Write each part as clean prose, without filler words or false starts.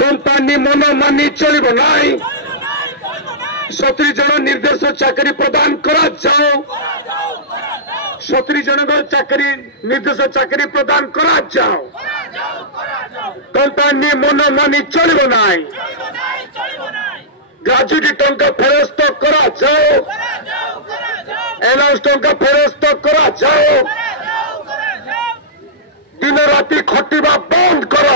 company मन मानि चलिब नाई 70 जन निर्देश चाकरी प्रदान करा जाओ 70 जन चाकरी निर्देश चाकरी प्रदान करा जाओ कंपानी मन मानि चलिब नाई ग्राजुएट टंका फेरस्त करा जाओ एलाउंस टंका फेरस्त करा जाओ दिन राति खटिबा बंद कर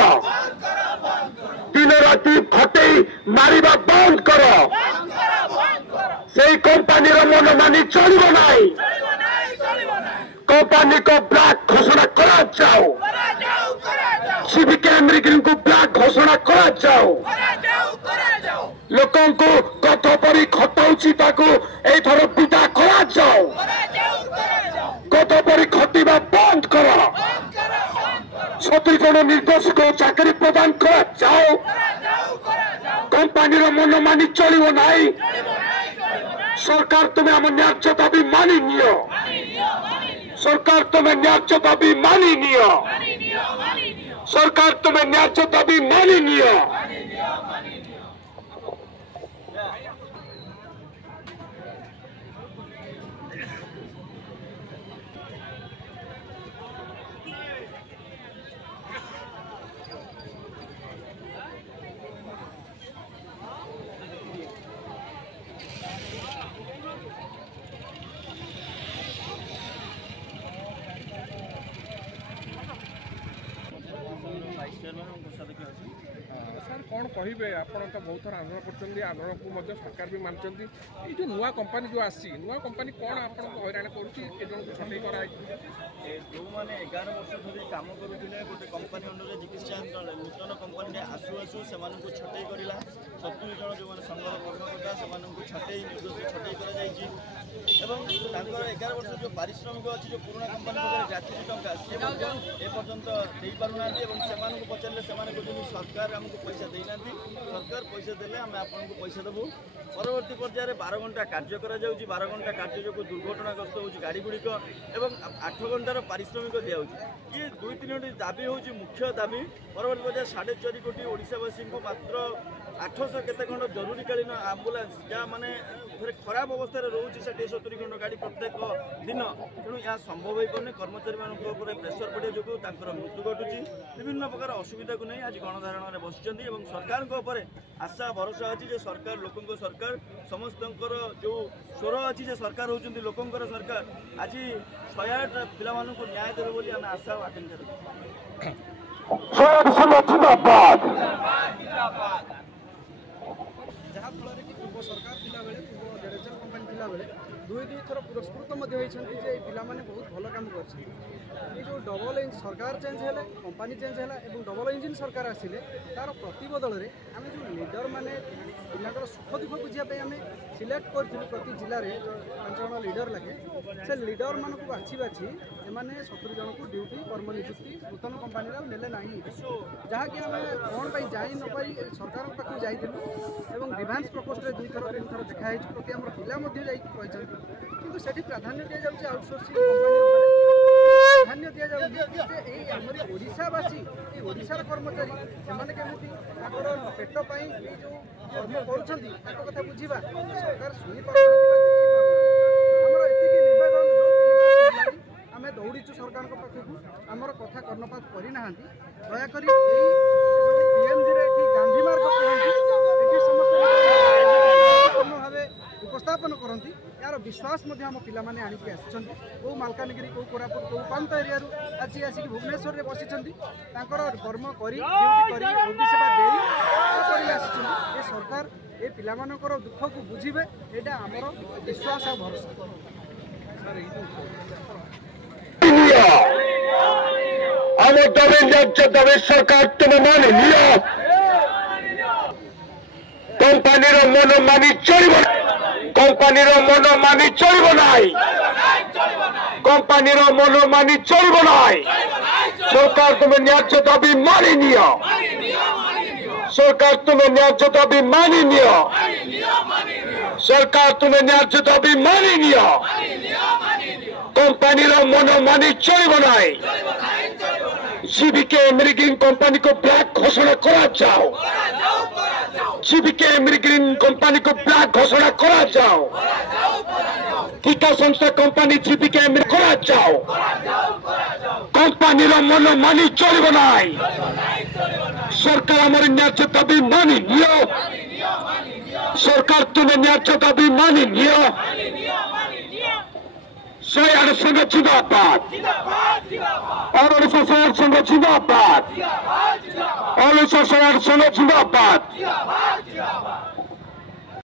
दिन राति खटई मारिबा बंद कर से कंपानी मन मानि चलिब नाई कंपानी को ब्लैक घोषणा करा जाओ सीबीके अमेरिकन को ब्लैक घोषणा करा जाओ लोकों को कथ परी खटाउछि ताको एथर विदा करा जाओ कथ परी खटिबा बंद कर 70 जन निर्देश को चाकरी प्रदान करा जाओ कंपानी मन मानि चलिब नाई सरकार तुम्हें आम न्याय्य दाबी मानि नियो सरकार तुम्हें न्याय्य दाबी मानि नियो सरकार तुम्हें न्याय्य दाबी मानि नियो सर कौन कहे आप तो बहुत थर आंदोलन कर आंदोलन को सरकार भी मानते ये जो नुआ कंपानी जो आसी नुआ कंपानी कौन आप हईराण करुँच कराई जो मैंने 11 वर्ष धरी कम करुले गोटे कंपानी अंडर चिकित्सा नूतन कंपानी आसू आसू से छटई करला 70 जन जो मैंने संघ कर्मकर्ता से छटई निर्देश छटई कर 11 वर्ष जो पारिश्रमिक अच्छी जो पुराना कंपानी ग्राच्युटी टंका सी एपर्यंत दे पारना से पचारे से सरकार आमको पैसा देना सरकार पैसा देले आम आपको पैसा देवु परवर्ती पर्यायर 12 घंटा कार्य करा 12 घंटा कार्य जो दुर्घटनाग्रस्त हो गाड़ी गुड़िक एवं 8 घंटार पारिश्रमिक दिया ये 2-3 दाबी हूँ मुख्य दाबी परवर्ती पर्यायर 4.5 कोटी ओडिशावासी को मात्र 800 केते खंड जरूरीकालीन आम्बुलांस जहाँ माने खराब अवस्था रोचे 70 खंड गाड़ी प्रत्येक दिन तेणु यह संभव हो पाने कर्मचारी मान प्रेसर पड़ा जो मृत्यु घटुची विभिन्न प्रकार असुविधा को नहीं आज गणधारण में बस सरकार आशा भरोसा अच्छी सरकार लोकों सरकार समस्त जो स्वर अच्छी सरकार होती लोकों सरकार आज 108 पिला न्याय देवे बोली आम आशा आकांक्षा जहाँ फल कि पूर्व सरकार थिला बेले पूर्व जडेजा कंपानी थिला बेले 2-2 थर पुरस्कृत जे पिला माने बहुत भल काम कर जो डबल इंजिन सरकार चेंज है कंपानी चेंज है डबल इंजिन सरकार आसिले तार प्रतिबदल में आम जो लीडर मैंने पिलाकर सुख दुख बुझापी आम सिलेक्ट करूँ प्रति जिले में 5 जन लीडर लगे से लीडर मान को बाछी बाछी एमाने 70 जन को ड्यूटी कर्म नियुक्ति नूतन कंपानी नेले ना जहाँकि आम कौन पर जाई न पाई सरकार पाक जाइलु एवं ग्रीवांस प्रकोष्ठ 2 थर 3 थर देखाई प्रति आम पिला किंतु सेठी प्राधान्य दि जाऊँगी आउटसोर्सिंग कंपानी प्राधान्य दि जाऊँगी ओडिशावासी ओडिशार कर्मचारी से केमी पेट पाई जो कर्म कर कथा बुझा सरकार शुणी पार निवेदन जो आम दौड़ीचु सरकार पाखक आमर कथा कर्णपात करना दयाकोरी पीएमजी गांधी मार्ग कहते समस्त भाव उपस्थापन करती यार विश्वास आम पिला आणिकी आसी कौ मालकानगिरी कौ कोरापुट कौ प्रांत एरिया आसी आसिक भुवनेश्वर में बसी कर्म सेवा दे सरकार ये पिला दुख को बुझे यहाँ आमर विश्वास और भरोसा सरकार तुम मानि नियो कंपानी मन मानि चलिब कंपानी मन मानि चलिब नाई कंपानी मन मानि चलिब नाई सरकार तुम्हें न्याय्य दाबी मानि नियो सरकार तुम्हें न्याय्य दाबी मानि नियो सरकार तुम्हें न्याय्य दाबी मानि नियो कंपानी मन मानि चलिब नाई जीबीके मिरिग्रीन कंपनी को ब्लैक घोषणा करा जाओ जीबीके मिरिग्रीन कंपनी को ब्लैक घोषणा करा जाओ टीका संस्था कंपनी जीबीके करा जाओ कंपनी मन मानी चलो ना सरकार आम न्याय दाबी मानि नियो सरकार तुम्हें न्याय दाबी मानि नियो 108 संघ जिंदाबाद और 1960 संघ जिंदाबाद और 1960 संघ जिंदाबाद